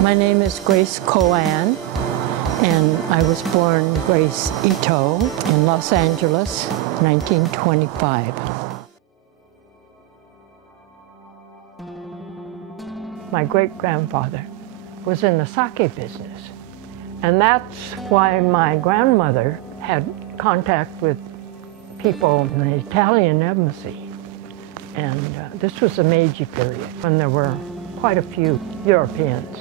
My name is Grace Coan, and I was born Grace Ito in Los Angeles, 1925. My great-grandfather was in the sake business, and that's why my grandmother had contact with people in the Italian embassy. And this was the Meiji period, when there were quite a few Europeans.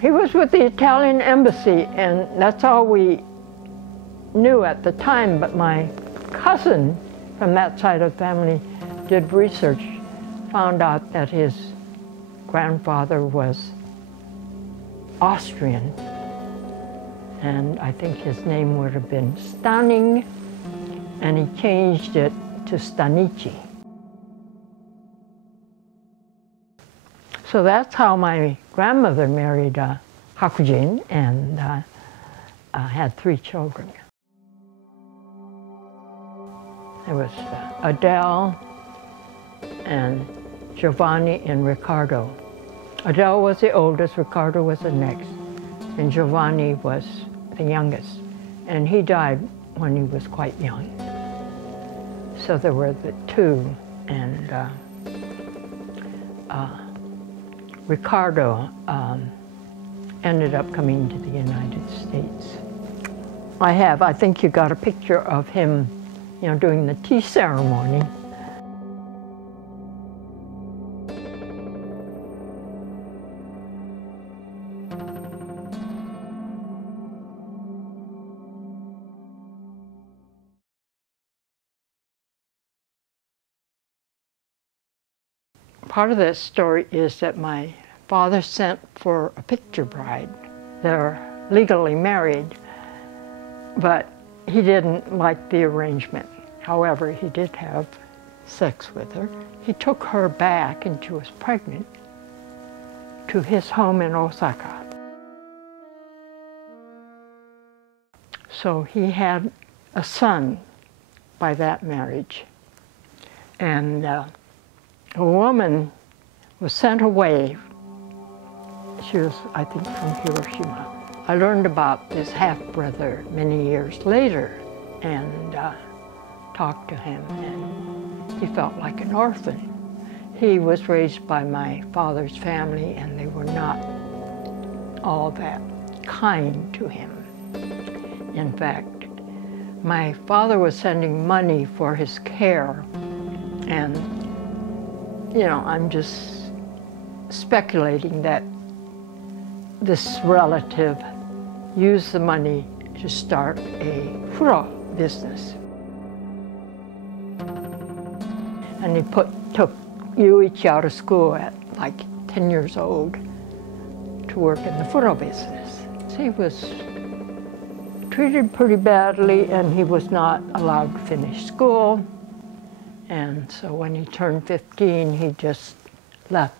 He was with the Italian embassy, and that's all we knew at the time, but my cousin from that side of the family did research, found out that his grandfather was Austrian, and I think his name would have been Stanning, and he changed it to Stanichi. So that's how my grandmother married Hakujin and had 3 children. There was Adele and Giovanni and Riccardo. Adele was the oldest, Riccardo was the next, and Giovanni was the youngest. And he died when he was quite young. So there were the 2, and Riccardo ended up coming to the United States. I think you got a picture of him, doing the tea ceremony. Part of that story is that my father sent for a picture bride. They're legally married, but he didn't like the arrangement. However, he did have sex with her. He took her back, and she was pregnant, to his home in Osaka. So he had a son by that marriage. And a woman was sent away. She was, I think, from Hiroshima. I learned about this half-brother many years later and talked to him, and he felt like an orphan. He was raised by my father's family, and they were not all that kind to him. In fact, my father was sending money for his care, and I'm just speculating that this relative used the money to start a furo business. And he took Yuichi out of school at like 10 years old to work in the furo business. He was treated pretty badly, and he was not allowed to finish school. And so when he turned 15, he just left.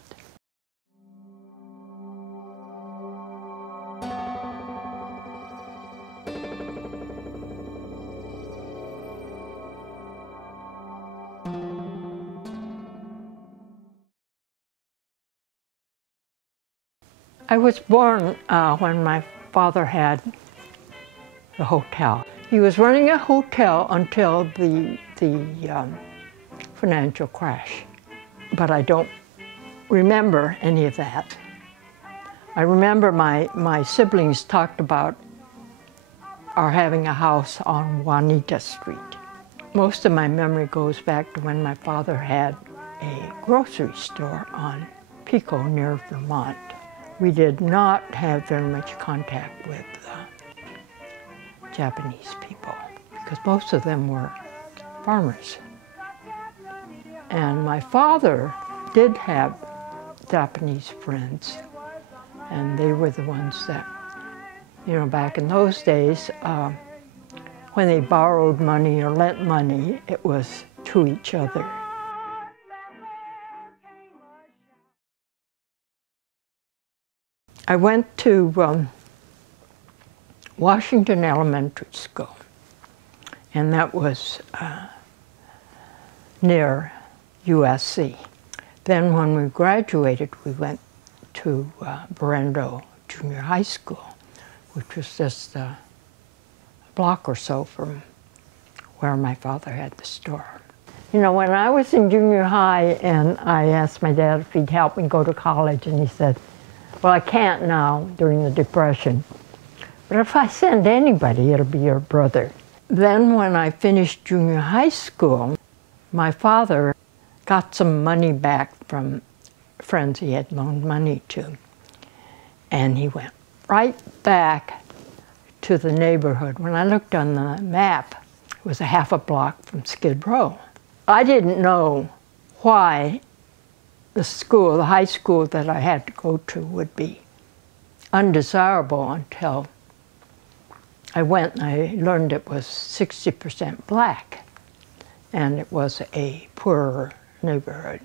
I was born when my father had the hotel. He was running a hotel until the financial crash, but I don't remember any of that. I remember my siblings talked about our having a house on Juanita Street. Most of my memory goes back to when my father had a grocery store on Pico near Vermont. We did not have very much contact with Japanese people because most of them were farmers. And my father did have Japanese friends, and they were the ones that, back in those days, when they borrowed money or lent money, it was to each other. I went to Washington Elementary School, and that was near USC. Then when we graduated, we went to Berendo Junior High School, which was just a block or so from where my father had the store. You know, when I was in junior high and I asked my dad if he'd help me go to college, and he said, well, I can't now during the Depression, but if I send anybody, it'll be your brother. Then when I finished junior high school, my father got some money back from friends he had loaned money to, and he went right back to the neighborhood. When I looked on the map, it was a half a block from Skid Row. I didn't know why the school, the high school that I had to go to, would be undesirable until I went and I learned it was 60% black, and it was a poorer neighborhood.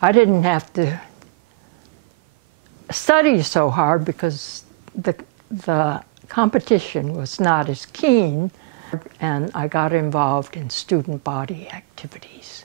I didn't have to study so hard because the competition was not as keen, and I got involved in student body activities.